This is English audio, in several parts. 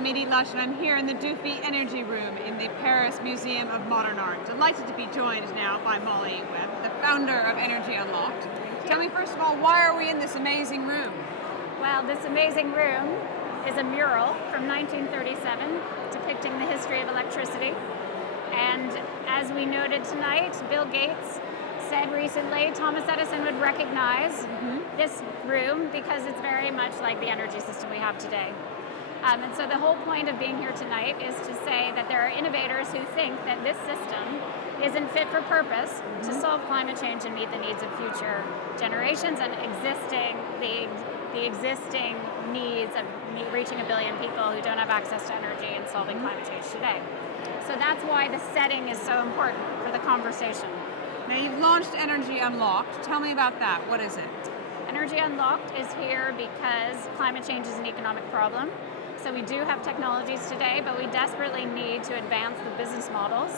I'm Edie Lush, and I'm here in the Dufy Energy Room in the Paris Museum of Modern Art. Delighted to be joined now by Molly Webb, the founder of Energy Unlocked. Tell me, first of all, why are we in this amazing room? Well, this amazing room is a mural from 1937 depicting the history of electricity. And as we noted tonight, Bill Gates said recently Thomas Edison would recognize this room because it's very much like the energy system we have today. And so the whole point of being here tonight is to say that there are innovators who think that this system isn't fit for purpose to solve climate change and meet the needs of future generations and the existing needs of reaching 1 billion people who don't have access to energy and solving climate change today. So that's why the setting is so important for the conversation. Now, you've launched Energy Unlocked. Tell me about that. What is it? Energy Unlocked is here because climate change is an economic problem. So we do have technologies today, but we desperately need to advance the business models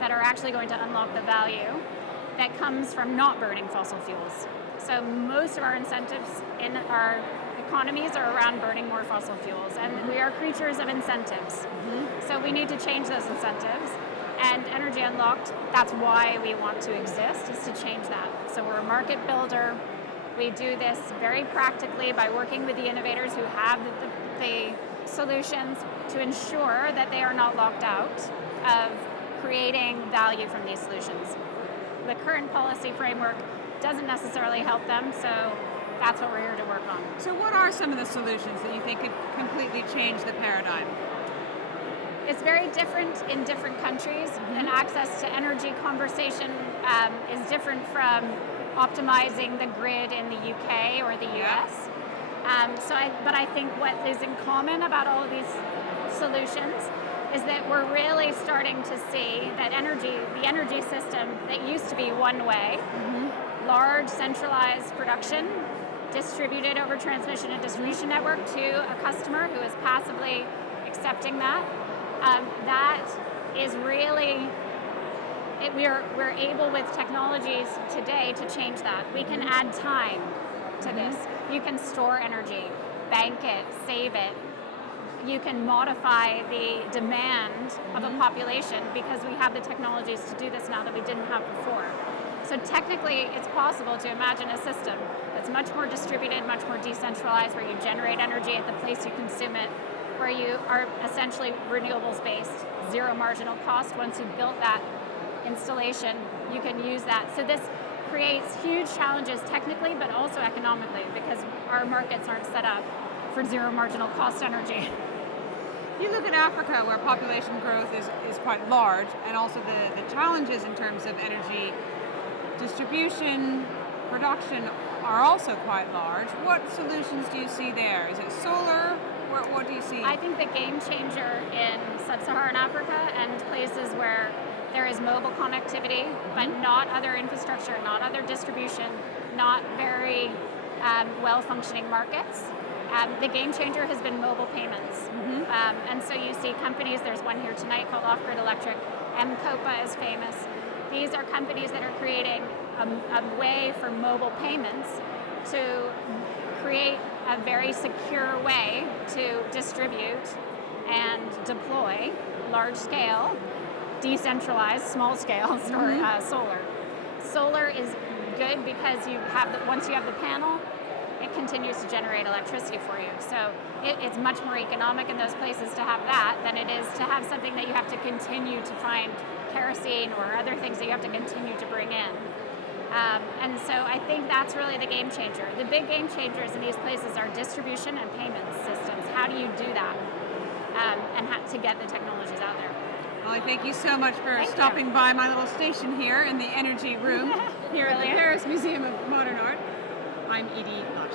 that are actually going to unlock the value that comes from not burning fossil fuels. So most of our incentives in our economies are around burning more fossil fuels, and we are creatures of incentives. So we need to change those incentives. And Energy Unlocked, that's why we want to exist, is to change that. So we're a market builder. We do this very practically by working with the innovators who have the solutions to ensure that they are not locked out of creating value from these solutions. The current policy framework doesn't necessarily help them, so that's what we're here to work on. So what are some of the solutions that you think could completely change the paradigm? It's very different in different countries, and access to energy conversation is different from optimizing the grid in the UK or the US. But I think what is in common about all of these solutions is that we're really starting to see that the energy system that used to be one way, large centralized production, distributed over transmission and distribution network to a customer who is passively accepting that. That is really, we're able with technologies today to change that. We can add time to this. You can store energy, bank it, save it. You can modify the demand of a population because we have the technologies to do this now that we didn't have before. So technically, it's possible to imagine a system that's much more distributed, much more decentralized, where you generate energy at the place you consume it, where you are essentially renewables based, zero marginal cost. Once you've built that installation, you can use that. So this creates huge challenges technically, but also economically, because our markets aren't set up for zero marginal cost energy. You look at Africa, where population growth is quite large, and also the challenges in terms of energy distribution, production are also quite large. What solutions do you see there? Is it solar? What do you see? I think the game changer in sub-Saharan Africa and places where there is mobile connectivity, but not other infrastructure, not other distribution, not very well-functioning markets. The game changer has been mobile payments. And so you see companies, there's one here tonight called Off Grid Electric, M-Copa is famous. These are companies that are creating a way for mobile payments to create a very secure way to distribute and deploy large-scale, decentralized, small-scale solar. Solar is good because once you have the panel, it continues to generate electricity for you. So it's much more economic in those places to have that than it is to have something that you have to continue to find kerosene or other things that you have to continue to bring in. And so I think that's really the game changer. The big game changers in these places are distribution and payment systems. How do you do that? And how to get the technologies out there. Molly, thank you so much for stopping by my little station here in the Energy Room here at the Paris Museum of Modern Art. I'm Edie Lush.